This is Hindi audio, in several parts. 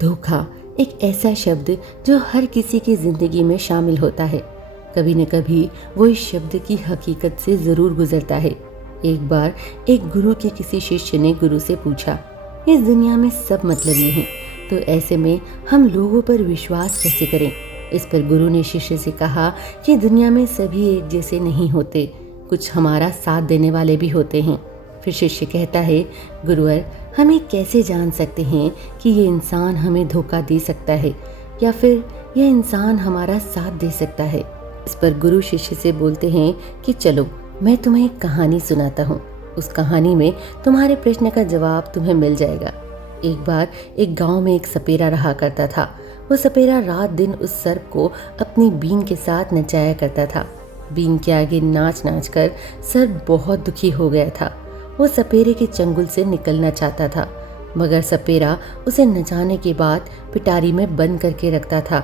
धोखा एक ऐसा शब्द जो हर किसी की जिंदगी में शामिल होता है। कभी न कभी वो इस शब्द की हकीकत से जरूर गुजरता है। एक बार एक गुरु के किसी शिष्य ने गुरु से पूछा, इस दुनिया में सब मतलबी हैं, तो ऐसे में हम लोगों पर विश्वास कैसे करें। इस पर गुरु ने शिष्य से कहा कि दुनिया में सभी एक जैसे नहीं होते, कुछ हमारा साथ देने वाले भी होते हैं। फिर शिष्य कहता है, गुरुवर, हम ये कैसे जान सकते हैं कि ये इंसान हमें धोखा दे सकता है या फिर यह इंसान हमारा साथ दे सकता है। इस पर गुरु शिष्य से बोलते हैं कि चलो मैं तुम्हें एक कहानी सुनाता हूँ, उस कहानी में तुम्हारे प्रश्न का जवाब तुम्हें मिल जाएगा। एक बार एक गांव में एक सपेरा रहा करता था। वो सपेरा रात दिन उस सर्प को अपनी बीन के साथ नचाया करता था। बीन के आगे नाच नाच कर सर्प बहुत दुखी हो गया था। वो सपेरे के चंगुल से निकलना चाहता था, मगर सपेरा उसे नचाने के बाद पिटारी में बंद करके रखता था।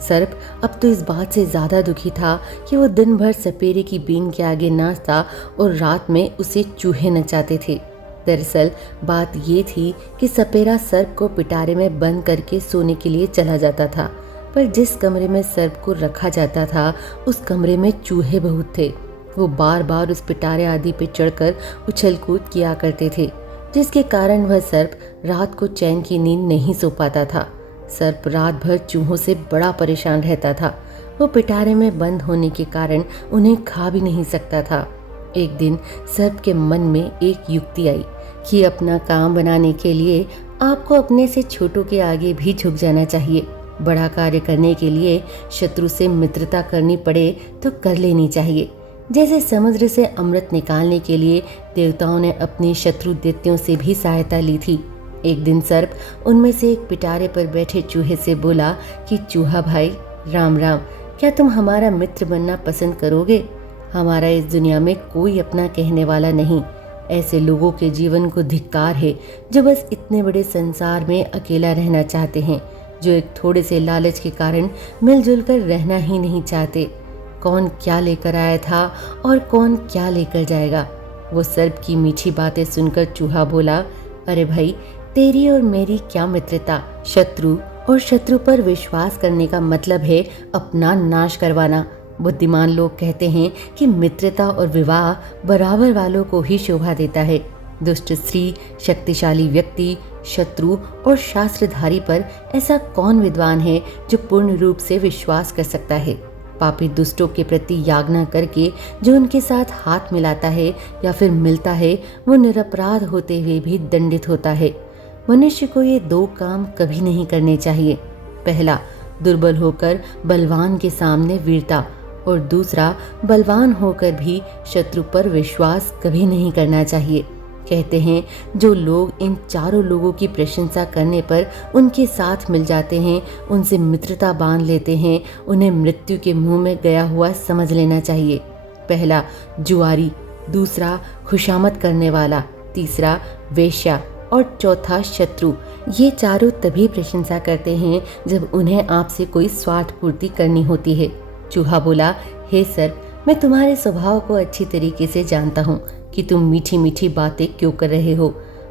सर्प अब तो इस बात से ज़्यादा दुखी था कि वो दिन भर सपेरे की बीन के आगे नाचता और रात में उसे चूहे नचाते थे। दरअसल बात ये थी कि सपेरा सर्प को पिटारे में बंद करके सोने के लिए चला जाता था, पर जिस कमरे में सर्प को रखा जाता था उस कमरे में चूहे बहुत थे। वो बार बार उस पिटारे आदि पे चढ़कर उछल कूद किया करते थे, जिसके कारण वह सर्प रात को चैन की नींद नहीं सो पाता था। सर्प रात भर चूहों से बड़ा परेशान रहता था। वो पिटारे में बंद होने के कारण उन्हें खा भी नहीं सकता था। एक दिन सर्प के मन में एक युक्ति आई कि अपना काम बनाने के लिए आपको अपने से छोटों के आगे भी झुक जाना चाहिए। बड़ा कार्य करने के लिए शत्रु से मित्रता करनी पड़े तो कर लेनी चाहिए। जैसे समुद्र से अमृत निकालने के लिए देवताओं ने अपने शत्रु दैत्यों से भी सहायता ली थी। एक दिन सर्प उनमें से एक पिटारे पर बैठे चूहे से बोला कि चूहा भाई, राम राम, क्या तुम हमारा मित्र बनना पसंद करोगे? हमारा इस दुनिया में कोई अपना कहने वाला नहीं। ऐसे लोगों के जीवन को धिक्कार है जो बस इतने बड़े संसार में अकेला रहना चाहते हैं, जो एक थोड़े से लालच के कारण मिलजुल कर रहना ही नहीं चाहते। कौन क्या लेकर आया था और कौन क्या लेकर जाएगा। वो सर्प की मीठी बातें सुनकर चूहा बोला, अरे भाई, तेरी और मेरी क्या मित्रता। शत्रु और शत्रु पर विश्वास करने का मतलब है अपना नाश करवाना। बुद्धिमान लोग कहते हैं कि मित्रता और विवाह बराबर वालों को ही शोभा देता है। दुष्ट स्त्री, शक्तिशाली व्यक्ति, शत्रु और शास्त्रधारी पर ऐसा कौन विद्वान है जो पूर्ण रूप से विश्वास कर सकता है। पापी दुष्टों के प्रति यागना करके जो उनके साथ हाथ मिलाता है या फिर मिलता है, वो निरपराध होते हुए भी दंडित होता है। मनुष्य को ये दो काम कभी नहीं करने चाहिए। पहला, दुर्बल होकर बलवान के सामने वीरता, और दूसरा, बलवान होकर भी शत्रु पर विश्वास कभी नहीं करना चाहिए। कहते हैं जो लोग इन चारों लोगों की प्रशंसा करने पर उनके साथ मिल जाते हैं, उनसे मित्रता बांध लेते हैं, उन्हें मृत्यु के मुंह में गया हुआ समझ लेना चाहिए। पहला, जुआरी, दूसरा, खुशामद करने वाला, तीसरा, वेश्या और चौथा, शत्रु। ये चारों तभी प्रशंसा करते हैं जब उन्हें आपसे कोई स्वार्थ पूर्ति करनी होती है। चूहा बोला, हे सर्प, मैं तुम्हारे स्वभाव को अच्छी तरीके से जानता हूँ कि तुम मीठी मीठी बातें क्यों कर रहे हो।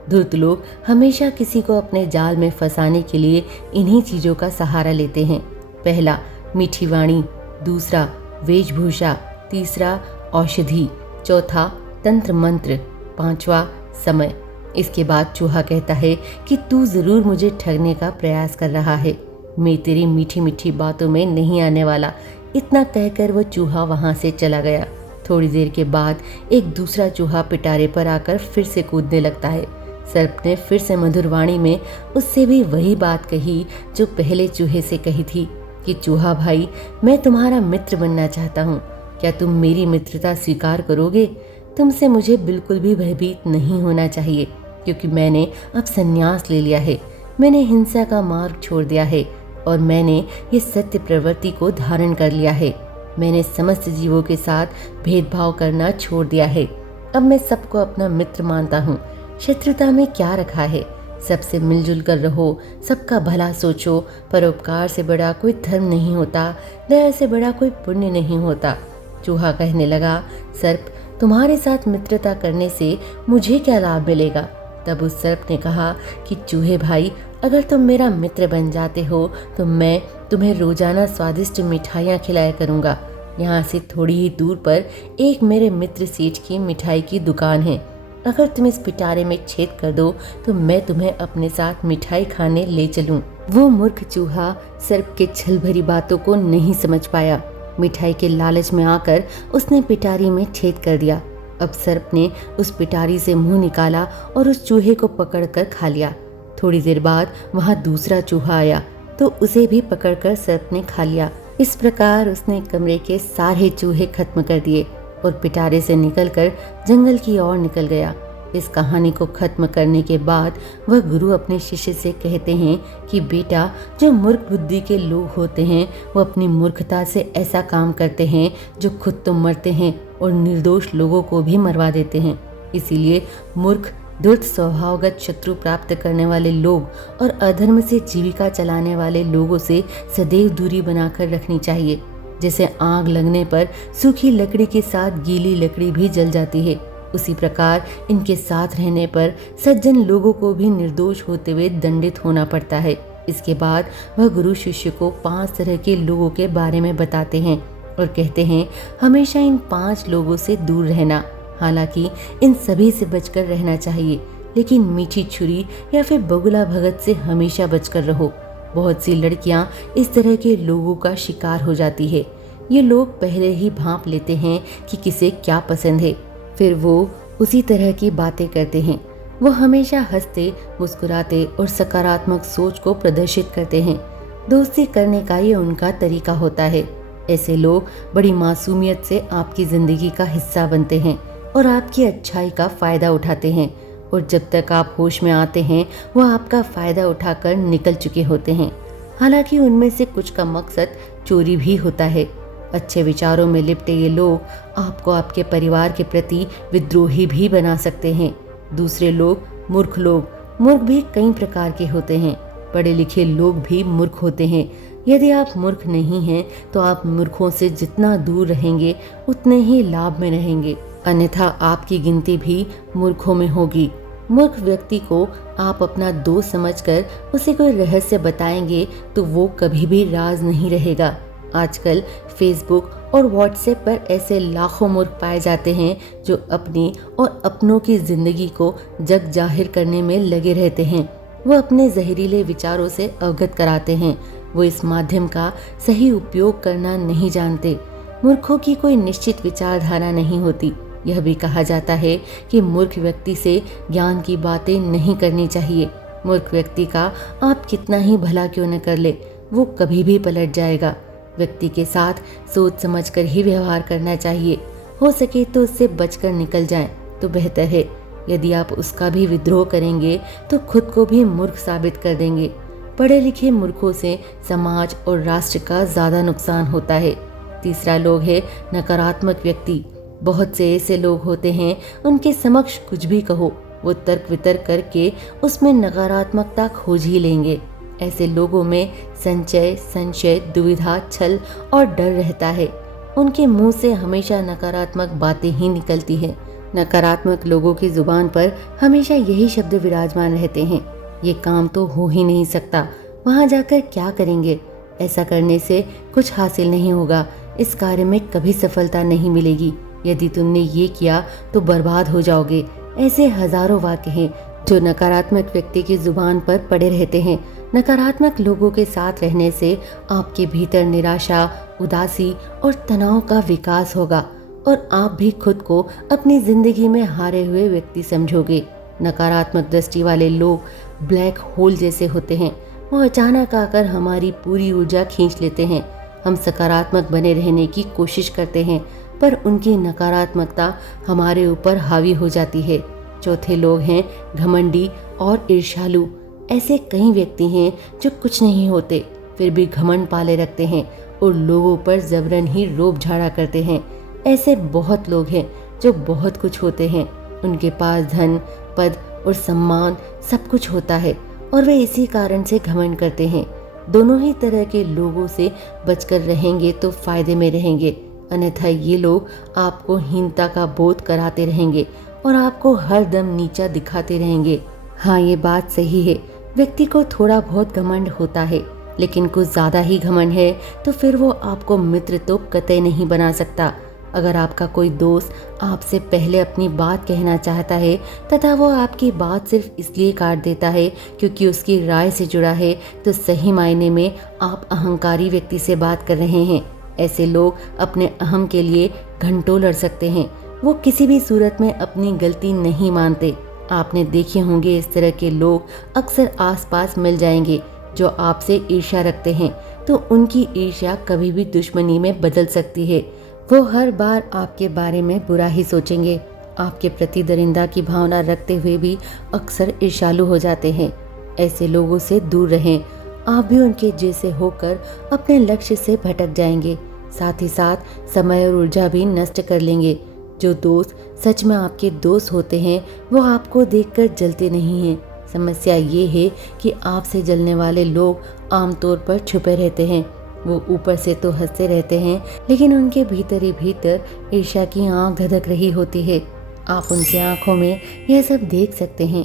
धूर्त लोग हमेशा किसी को अपने जाल में फंसाने के लिए इन्हीं चीज़ों का सहारा लेते हैं। पहला, मीठी वाणी, दूसरा, वेशभूषा, तीसरा, औषधि, चौथा, तंत्र मंत्र, पांचवा, समय। इसके बाद चूहा कहता है कि तू जरूर मुझे ठगने का प्रयास कर रहा है, मैं तेरी मीठी मीठी बातों में नहीं आने वाला। इतना कहकर वो चूहा वहां से चला गया। थोड़ी देर के बाद एक दूसरा चूहा पिटारे पर आकर फिर से कूदने लगता है। सर्प ने फिर से मधुर वाणी में उससे भी वही बात कही जो पहले चूहे से कही थी कि चूहा भाई, मैं तुम्हारा मित्र बनना चाहता हूँ, क्या तुम मेरी मित्रता स्वीकार करोगे? तुमसे मुझे बिल्कुल भी भयभीत नहीं होना चाहिए, क्योंकि मैंने अब संन्यास ले लिया है। मैंने हिंसा का मार्ग छोड़ दिया है और मैंने ये सत्य प्रवृत्ति को धारण कर लिया है। मैंने समस्त जीवों के साथ भेदभाव करना छोड़ दिया है। अब मैं सबको अपना मित्र मानता हूँ। शत्रुता में क्या रखा है? सबसे मिलजुल कर रहो, सबका भला सोचो। परोपकार से बड़ा कोई धर्म नहीं होता, दया से बड़ा कोई पुण्य नहीं होता। चूहा कहने लगा, सर्प, तुम्हारे साथ मित्रता करने से मुझे क्या लाभ मिलेगा? तब उस सर्प ने कहा कि चूहे भाई, अगर तुम मेरा मित्र बन जाते हो तो मैं तुम्हें रोजाना स्वादिष्ट मिठाइयाँ खिलाया करूँगा। यहाँ से थोड़ी ही दूर पर एक मेरे मित्र सेठ की मिठाई की दुकान है। अगर तुम इस पिटारे में छेद कर दो तो मैं तुम्हें अपने साथ मिठाई खाने ले चलूं। वो मूर्ख चूहा सर्प के छल भरी बातों को नहीं समझ पाया। मिठाई के लालच में आकर उसने पिटारी में छेद कर दिया। अब सर्प ने उस पिटारी से मुंह निकाला और उस चूहे को पकड़कर खा लिया। थोड़ी देर बाद वहां दूसरा चूहा आया तो उसे भी पकड़कर सर्प ने खा लिया। इस प्रकार उसने कमरे के सारे चूहे खत्म कर दिए और पिटारे से निकलकर जंगल की ओर निकल गया। इस कहानी को खत्म करने के बाद वह गुरु अपने शिष्य से कहते हैं कि बेटा, जो मूर्ख बुद्धि के लोग होते हैं वो अपनी मूर्खता से ऐसा काम करते हैं जो खुद तो मरते हैं और निर्दोष लोगों को भी मरवा देते हैं। इसीलिए मूर्ख, दुष्ट स्वभावगत शत्रु प्राप्त करने वाले लोग और अधर्म से जीविका चलाने वाले लोगों से सदैव दूरी बनाकर रखनी चाहिए। जैसे आग लगने पर सूखी लकड़ी के साथ गीली लकड़ी भी जल जाती है, उसी प्रकार इनके साथ रहने पर सज्जन लोगों को भी निर्दोष होते हुए दंडित होना पड़ता है। इसके बाद वह गुरु शिष्य को 5 तरह के लोगों के बारे में बताते हैं और कहते हैं हमेशा इन 5 लोगों से दूर रहना। हालांकि इन सभी से बचकर रहना चाहिए, लेकिन मीठी छुरी या फिर बगुला भगत से हमेशा बचकर रहो। बहुत सी लड़कियां इस तरह के लोगों का शिकार हो जाती है। ये लोग पहले ही भांप लेते हैं कि किसे क्या पसंद है, फिर वो उसी तरह की बातें करते हैं। वो हमेशा हंसते, मुस्कुराते और सकारात्मक सोच को प्रदर्शित करते हैं। दोस्ती करने का ये उनका तरीका होता है। ऐसे लोग बड़ी मासूमियत से आपकी जिंदगी का हिस्सा बनते हैं और आपकी अच्छाई का फायदा उठाते हैं, और जब तक आप होश में आते हैं वो आपका फायदा उठाकर निकल चुके होते हैं। हालांकि उनमें से कुछ का मकसद चोरी भी होता है। अच्छे विचारों में लिपटे ये लोग आपको आपके परिवार के प्रति विद्रोही भी बना सकते हैं। दूसरे लोग, मूर्ख भी कई प्रकार के होते हैं। पढ़े लिखे लोग भी मूर्ख होते हैं। यदि आप मूर्ख नहीं हैं तो आप मूर्खों से जितना दूर रहेंगे उतने ही लाभ में रहेंगे, अन्यथा आपकी गिनती भी मूर्खों में होगी। मूर्ख व्यक्ति को आप अपना दोस्त समझकर उसे कोई रहस्य बताएंगे तो वो कभी भी राज नहीं रहेगा। आजकल फेसबुक और व्हाट्सएप पर ऐसे लाखों मूर्ख पाए जाते हैं जो अपनी और अपनों की जिंदगी को जग जाहिर करने में लगे रहते हैं। वो अपने जहरीले विचारों से अवगत कराते हैं। वो इस माध्यम का सही उपयोग करना नहीं जानते। मूर्खों की कोई निश्चित विचारधारा नहीं होती। यह भी कहा जाता है कि मूर्ख व्यक्ति से ज्ञान की बातें नहीं करनी चाहिए। मूर्ख व्यक्ति का आप कितना ही भला क्यों न कर ले, वो कभी भी पलट जाएगा। व्यक्ति के साथ सोच समझकर ही व्यवहार करना चाहिए। हो सके तो उससे बचकर निकल जाएं तो बेहतर है। यदि आप उसका भी विद्रोह करेंगे तो खुद को भी मूर्ख साबित कर देंगे। पढ़े लिखे मूर्खों से समाज और राष्ट्र का ज्यादा नुकसान होता है। तीसरा लोग है नकारात्मक व्यक्ति। बहुत से ऐसे लोग होते हैं, उनके समक्ष कुछ भी कहो वो तर्क वितर्क करके उसमें नकारात्मकता खोज ही लेंगे। ऐसे लोगों में संशय, दुविधा, छल और डर रहता है। उनके मुंह से हमेशा नकारात्मक बातें ही निकलती हैं। नकारात्मक लोगों की जुबान पर हमेशा यही शब्द विराजमान रहते हैं, ये काम तो हो ही नहीं सकता, वहां जाकर क्या करेंगे, ऐसा करने से कुछ हासिल नहीं होगा, इस कार्य में कभी सफलता नहीं मिलेगी, यदि तुमने ये किया तो बर्बाद हो जाओगे। ऐसे हजारों वाक्य हैं जो नकारात्मक व्यक्ति की जुबान पर पड़े रहते हैं। नकारात्मक लोगों के साथ रहने से आपके भीतर निराशा, उदासी और तनाव का विकास होगा और आप भी खुद को अपनी जिंदगी में हारे हुए व्यक्ति समझोगे। नकारात्मक दृष्टि वाले लोग ब्लैक होल जैसे होते हैं। वो अचानक आकर हमारी पूरी ऊर्जा खींच लेते हैं। हम सकारात्मक बने रहने की कोशिश करते हैं पर उनकी नकारात्मकता हमारे ऊपर हावी हो जाती है। चौथे लोग हैं घमंडी और ईर्ष्यालु। ऐसे कई व्यक्ति हैं जो कुछ नहीं होते फिर भी घमंड पाले रखते हैं और लोगों पर जबरन ही रोब झाड़ा करते हैं। ऐसे बहुत लोग हैं जो बहुत कुछ होते हैं, उनके पास धन, पद और सम्मान सब कुछ होता है और वे इसी कारण से घमंड करते हैं। दोनों ही तरह के लोगों से बचकर रहेंगे तो फायदे में रहेंगे, अन्यथा ये लोग आपको हीनता का बोध कराते रहेंगे और आपको हर दम नीचा दिखाते रहेंगे। हाँ, ये बात सही है। व्यक्ति को थोड़ा बहुत घमंड होता है, लेकिन कुछ ज्यादा ही घमंड है तो फिर वो आपको मित्र तो कतई नहीं बना सकता। अगर आपका कोई दोस्त आपसे पहले अपनी बात कहना चाहता है तथा वो आपकी बात सिर्फ इसलिए काट देता है क्योंकि उसकी राय से जुड़ा है, तो सही मायने में आप अहंकारी व्यक्ति से बात कर रहे हैं। ऐसे लोग अपने अहम के लिए घंटों लड़ सकते हैं। वो किसी भी सूरत में अपनी गलती नहीं मानते। आपने देखे होंगे इस तरह के लोग अक्सर आसपास मिल जाएंगे जो आपसे ईर्ष्या रखते हैं, तो उनकी ईर्ष्या कभी भी दुश्मनी में बदल सकती है। वो हर बार आपके बारे में बुरा ही सोचेंगे। आपके प्रति दरिंदा की भावना रखते हुए भी अक्सर ईर्ष्यालु हो जाते हैं। ऐसे लोगों से दूर रहें। आप भी उनके जैसे होकर अपने लक्ष्य से भटक जाएंगे, साथ ही साथ समय और ऊर्जा भी नष्ट कर लेंगे। जो दोस्त सच में आपके दोस्त होते हैं वो आपको देखकर जलते नहीं हैं। समस्या ये है कि आपसे जलने वाले लोग आमतौर पर छुपे रहते हैं। वो ऊपर से तो हंसते रहते हैं, लेकिन उनके भीतर ही भीतर ईर्ष्या की आंख धधक रही होती है। आप उनकी आंखों में यह सब देख सकते हैं।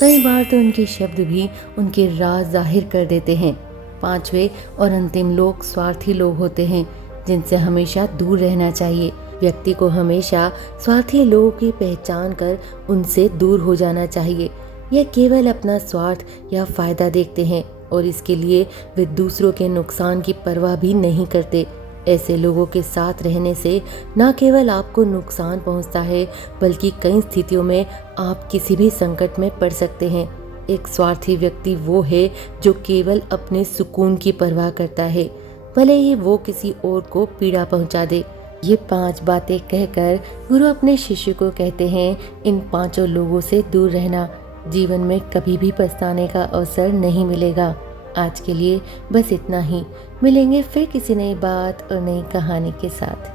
कई बार तो उनके शब्द भी उनके राज जाहिर कर देते हैं। पांचवे और अंतिम लोग स्वार्थी लोग होते हैं, जिनसे हमेशा दूर रहना चाहिए। व्यक्ति को हमेशा स्वार्थी लोगों की पहचान कर उनसे दूर हो जाना चाहिए। यह केवल अपना स्वार्थ या फायदा देखते हैं और इसके लिए वे दूसरों के नुकसान की परवाह भी नहीं करते। ऐसे लोगों के साथ रहने से न केवल आपको नुकसान पहुंचता है, बल्कि कई स्थितियों में आप किसी भी संकट में पड़ सकते हैं। एक स्वार्थी व्यक्ति वो है जो केवल अपने सुकून की परवाह करता है, भले ही वो किसी और को पीड़ा पहुंचा दे। ये 5 बातें कहकर गुरु अपने शिष्य को कहते हैं, इन 5 लोगों से दूर रहना। जीवन में कभी भी पछताने का अवसर नहीं मिलेगा। आज के लिए बस इतना ही। मिलेंगे फिर किसी नई बात और नई कहानी के साथ।